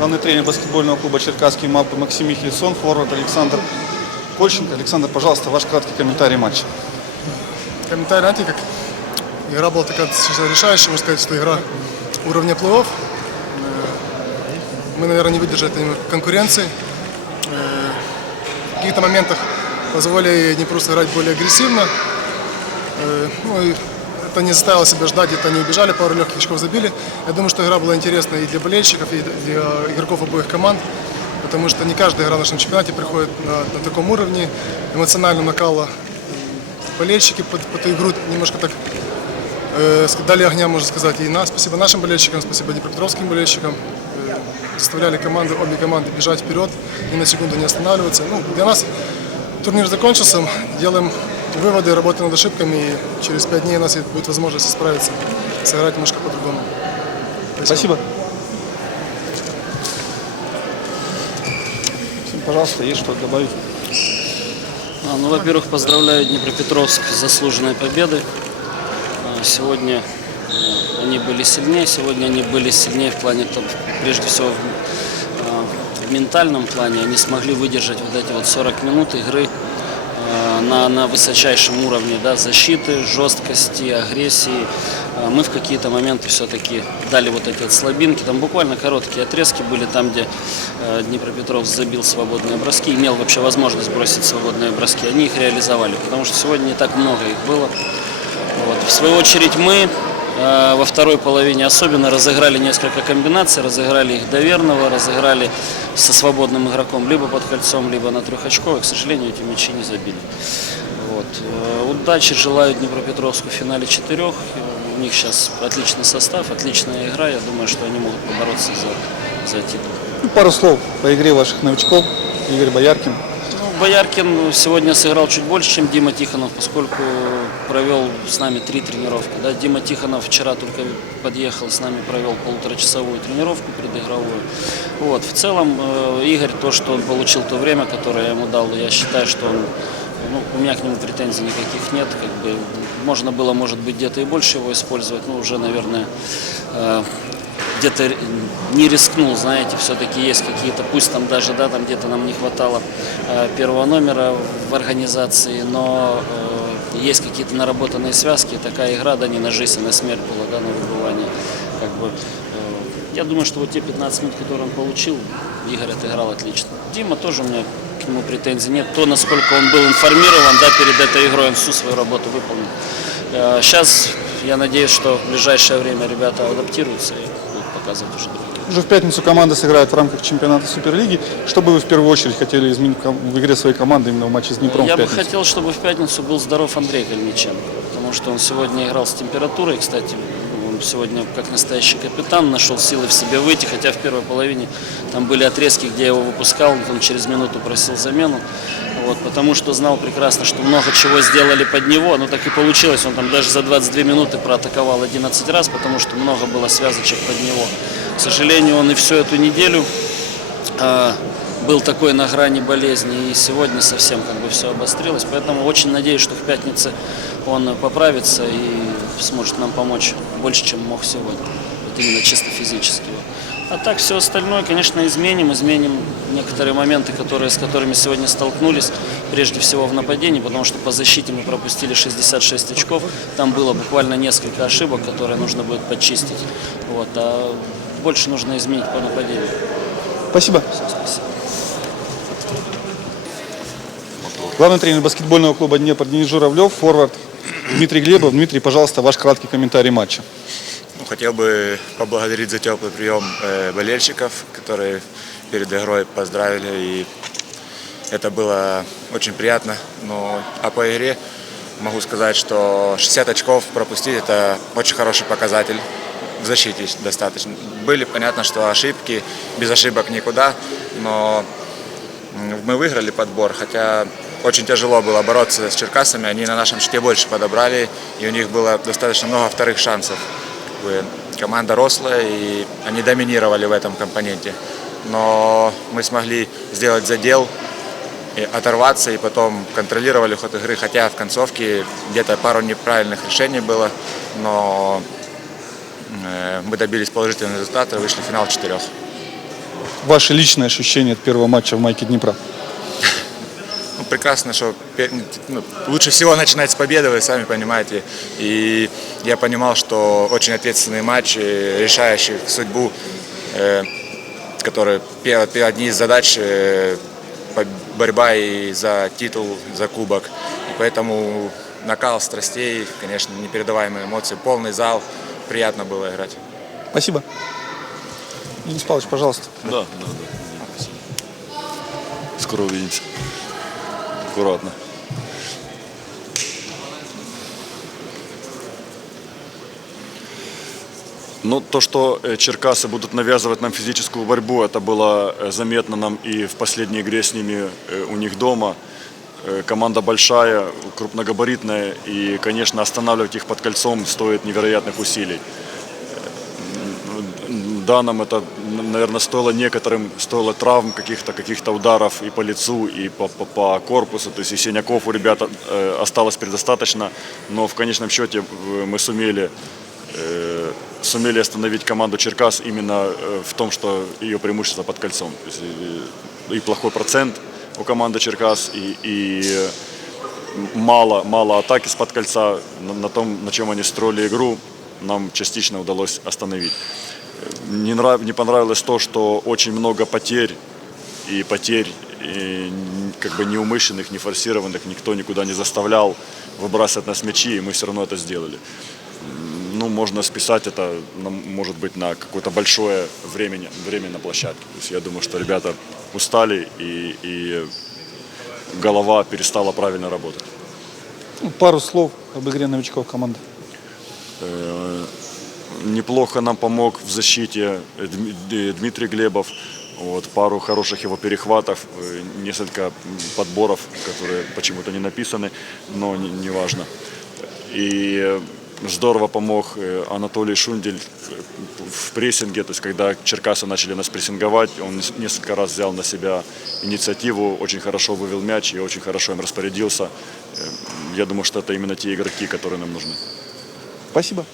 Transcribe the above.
главный тренер баскетбольного клуба Черкасский МАП Максим Михельсон, форвард Александр Кольченко. Александр, пожалуйста, ваш краткий комментарий матча. комментарий, знаете, как игра была такая решающая, можно сказать, что игра уровня плей-офф. Э, Мы, наверное, не выдержали этой конкуренции. Э, В каких-то моментах позволили не просто играть более агрессивно. Э, Ну, и это не заставило себя ждать, где-то не убежали, пару легких очков забили. Я думаю, что игра была интересна и для болельщиков, и для игроков обоих команд, потому что не каждая игра в нашем чемпионате приходит на, на таком уровне эмоционального накала болельщики под, под эту игру немножко так э, дали огня, можно сказать, и нас. Спасибо нашим болельщикам, спасибо днепропетровским болельщикам. Э, заставляли команды, обе команды бежать вперед, ни на секунду не останавливаться. Ну, для нас турнир закончился, делаем выводы, работаем над ошибками, и через пять дней у нас будет возможность исправиться, сыграть немножко по-другому. Спасибо. Максим, пожалуйста, есть что добавить? А, Ну, во-первых, поздравляю Днепропетровск с заслуженной победой. А, Сегодня э, они были сильнее, сегодня они были сильнее в плане, там, прежде всего, в, а, в ментальном плане. Они смогли выдержать вот эти вот 40 минут игры на, на высочайшем уровне да, защиты, жесткости, агрессии. А, Мы в какие-то моменты все-таки дали вот эти вот слабинки. Там буквально короткие отрезки были там, где э, Днепропетровск забил свободные броски, имел вообще возможность бросить свободные броски. Они их реализовали, потому что сегодня не так много их было. Вот. В свою очередь мы во второй половине особенно разыграли несколько комбинаций, разыграли их до верного, разыграли со свободным игроком либо под кольцом, либо на трехочковых. К сожалению, эти мячи не забили. Вот. Э, Удачи желаю Днепропетровску в финале четырех. У них сейчас отличный состав, отличная игра. Я думаю, что они могут побороться за, за титул. Ну, пару слов по игре ваших новичков. Игорь Бояркин. Бояркин сегодня сыграл чуть больше, чем Дима Тихонов, поскольку провел с нами три тренировки. Да, Дима Тихонов вчера только подъехал, с нами провел полуторачасовую тренировку предыгровую. Вот. В целом э, Игорь, то, что он получил то время, которое я ему дал, я считаю, что он ну, у меня к нему претензий никаких нет. Как бы, можно было, может быть, где-то и больше его использовать, но уже, наверное, э, где-то не рискнул, знаете, все-таки есть какие-то, пусть там даже, да, там где-то нам не хватало э, первого номера в организации, но э, есть какие-то наработанные связки, такая игра, да, не на жизнь, а на смерть была, да, на выбывание. Как бы, э, я думаю, что вот те 15 минут, которые он получил, Игорь отыграл отлично. Дима тоже у меня к нему претензий нет. То, насколько он был информирован, да, перед этой игрой, он всю свою работу выполнил. Сейчас я надеюсь, что в ближайшее время ребята адаптируются показывать уже другие. Уже в пятницу команда сыграет в рамках чемпионата Суперлиги. Что бы вы в первую очередь хотели изменить в игре своей команды именно в матче с Днепром Я бы хотел, чтобы в пятницу был здоров Андрей Кальниченко, потому что он сегодня играл с температурой. Кстати, он сегодня, как настоящий капитан, нашел силы в себе выйти, хотя в первой половине там были отрезки, где я его выпускал, он через минуту просил замену. Вот, потому что знал прекрасно, что много чего сделали под него, но так и получилось. Он там даже за 22 минуты проатаковал 11 раз, потому что много было связочек под него. К сожалению, он и всю эту неделю а, был такой на грани болезни, и сегодня совсем как бы все обострилось. Поэтому очень надеюсь, что в пятницу он поправится и сможет нам помочь больше, чем мог сегодня. Вот именно чисто физически. А так все остальное, конечно, изменим. Изменим некоторые моменты, которые, с которыми сегодня столкнулись, прежде всего в нападении, потому что по защите мы пропустили 66 очков. Там было буквально несколько ошибок, которые нужно будет подчистить. Вот. А больше нужно изменить по нападению. Спасибо. Главный тренер баскетбольного клуба Днепр Денис Журавлев, форвард Дмитрий Глебов. Дмитрий, пожалуйста, ваш краткий комментарий матча. Ну, Хотел бы поблагодарить за теплый прием э, болельщиков, которые перед игрой поздравили. И это было очень приятно. Ну, а по игре могу сказать, что 60 очков пропустить – это очень хороший показатель. В защите достаточно. Были, понятно, что ошибки, без ошибок никуда, но мы выиграли подбор, хотя очень тяжело было бороться с Черкасами. Они на нашем щите больше подобрали, и у них было достаточно много вторых шансов. Команда рослая, и они доминировали в этом компоненте. Но мы смогли сделать задел, и оторваться, и потом контролировали ход игры. Хотя в концовке где-то пару неправильных решений было, но мы добились положительного результата вышли в финал четырех. Ваши личные ощущения от первого матча в майке Днепра? Ну, прекрасно, что ну, лучше всего начинать с победы, вы сами понимаете. И я понимал, что очень ответственный матч, э, решающий судьбу, э, который одни из задач э, борьба и за титул, за кубок. И поэтому накал страстей, конечно, непередаваемые эмоции, полный зал, приятно было играть. Спасибо. Денис Павлович, пожалуйста. Да, да, да. Спасибо. Скоро увидимся. Аккуратно. Ну, то, что э, Черкасы будут навязывать нам физическую борьбу, это было э, заметно нам и в последней игре с ними э, у них дома. Э, Команда большая, крупногабаритная, и, конечно, останавливать их под кольцом стоит невероятных усилий. Да, нам это, наверное, стоило некоторым, стоило травм каких-то, каких-то ударов и по лицу, и по, по, по корпусу. То есть и синяков у ребят э, осталось предостаточно, но в конечном счете э, мы сумели, э, сумели остановить команду Черкас именно э, в том, что ее преимущество под кольцом. Э, и плохой процент у команды Черкас, и, и э, мало, мало атаки с-под кольца на, на том, на чем они строили игру, нам частично удалось остановить. Не, нрав, не понравилось то, что очень много потерь и потерь и как бы неумышленных, не форсированных, никто никуда не заставлял выбрасывать нас мячи, и мы все равно это сделали. Ну, можно списать это, может быть, на какое-то большое время, время на площадке. То есть я думаю, что ребята устали и, и голова перестала правильно работать. Ну, Пару слов об игре новичков команды. Э, Неплохо нам помог в защите Дмитрий Глебов. Вот, пару хороших его перехватов, э, несколько подборов, которые почему-то не написаны, но не, не важно. И э, здорово помог э, Анатолий Шундель э, в прессинге, то есть когда Черкасы начали нас прессинговать, он нес- несколько раз взял на себя инициативу, очень хорошо вывел мяч и очень хорошо им распорядился. Э, Я думаю, что это именно те игроки, которые нам нужны. Спасибо.